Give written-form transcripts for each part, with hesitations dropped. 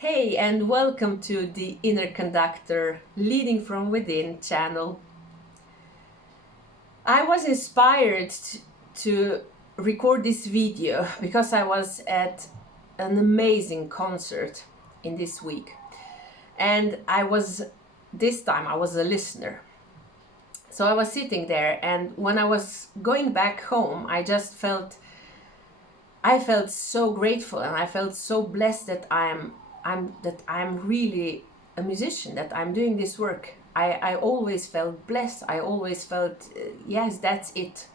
Hey, and welcome to the Inner Conductor Leading from Within channel. I was inspired to record this video because I was at an amazing concert in this week. And this time I was a listener. So I was sitting there, and when I was going back home, I felt so grateful, and I felt so blessed that I'm really a musician, that I'm doing this work. I always felt blessed. I always felt yes, that's it.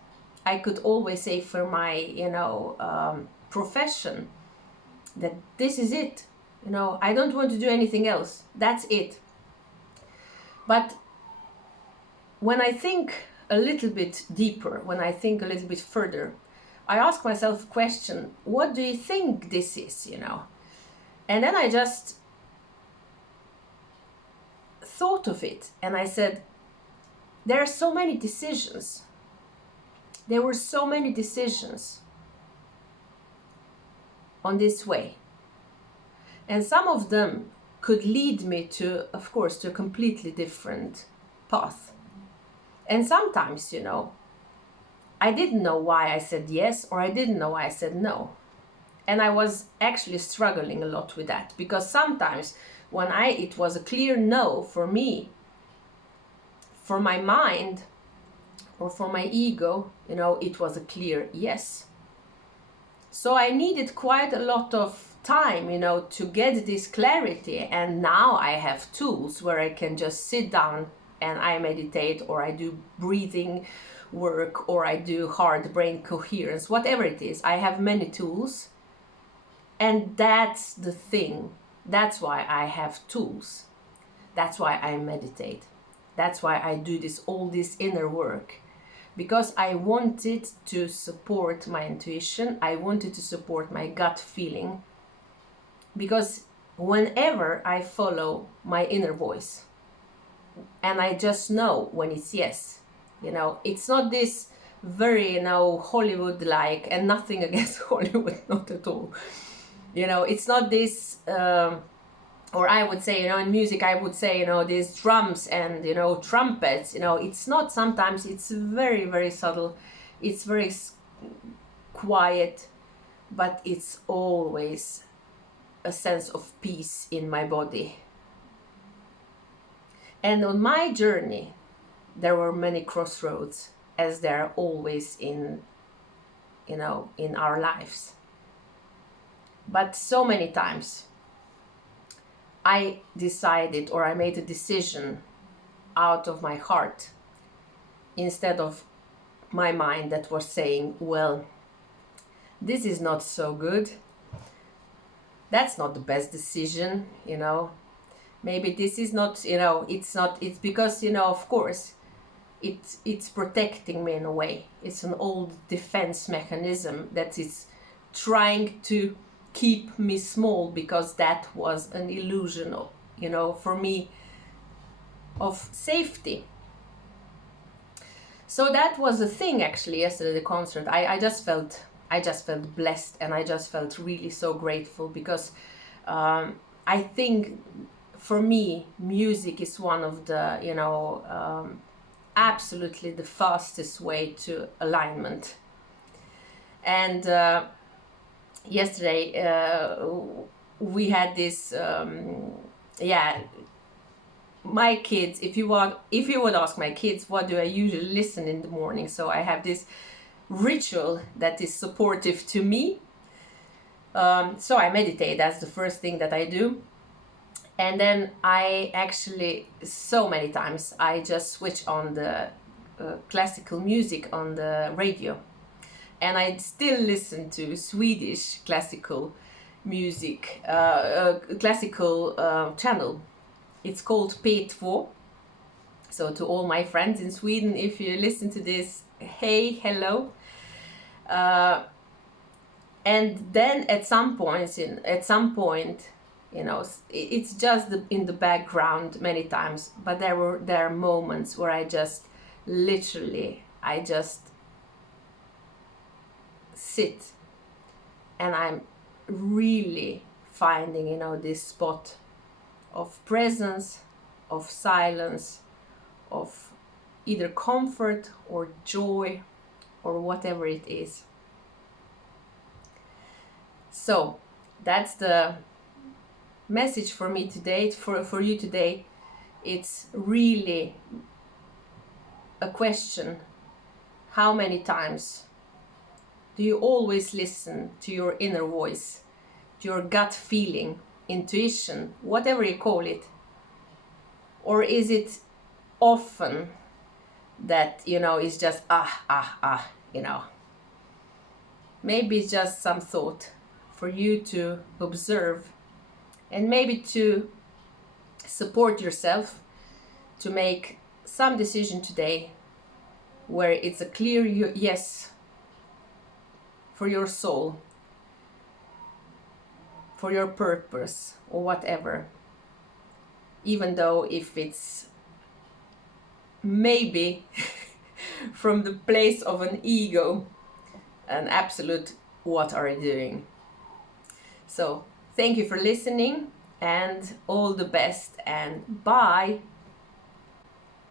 I could always say for my profession that this is it. I don't want to do anything else. That's it. But when I think a little bit deeper, when I think a little bit further, I ask myself a question: what do you think this is? And then I just thought of it, and I said, there are so many decisions. There were so many decisions on this way. And some of them could lead me to, of course, to a completely different path. And sometimes, I didn't know why I said yes, or I didn't know why I said no. And I was actually struggling a lot with that, because sometimes when it was a clear no for me, for my mind, or for my ego, it was a clear yes. So I needed quite a lot of time, to get this clarity. And now I have tools where I can just sit down and I meditate, or I do breathing work, or I do heart brain coherence, whatever it is. I have many tools. And that's the thing. That's why I have tools. That's why I meditate. That's why I do all this inner work. Because I wanted to support my intuition. I wanted to support my gut feeling. Because whenever I follow my inner voice, and I just know when it's yes, it's not this very, Hollywood-like, and nothing against Hollywood, not at all. It's not this, or I would say, in music, I would say, these drums and, trumpets, it's not, sometimes it's very, very subtle. It's very quiet, but it's always a sense of peace in my body. And on my journey, there were many crossroads, as there are always in our lives. But so many times I decided, or I made a decision out of my heart instead of my mind that was saying, well, this is not so good. That's not the best decision, Maybe this is not, it's because, of course, it's protecting me in a way. It's an old defense mechanism that is trying to keep me small, because that was an illusion of, for me, of safety. So that was the thing, actually, yesterday, the concert. I just felt blessed, and I just felt really so grateful, because I think for me, music is one of the, absolutely the fastest way to alignment. And yesterday we had this, my kids, if you would ask my kids, what do I usually listen in the morning? So I have this ritual that is supportive to me. So I meditate. That's the first thing that I do. And then I actually, so many times, I just switch on the classical music on the radio. And I still listen to Swedish classical music, classical channel. It's called P2. So to all my friends in Sweden, if you listen to this, hey, hello. And then at some point, it's just in the background many times, but there are moments where I just sit, and I'm really finding, this spot of presence, of silence, of either comfort or joy or whatever it is. So that's the message for me today, for you today. It's really a question: how many times do you always listen to your inner voice, to your gut feeling, intuition, whatever you call it? Or is it often that, it's just maybe it's just some thought for you to observe, and maybe to support yourself to make some decision today where it's a clear yes for your soul, for your purpose, or whatever. Even though if it's maybe from the place of an ego, an absolute what are you doing? So thank you for listening, and all the best, and bye.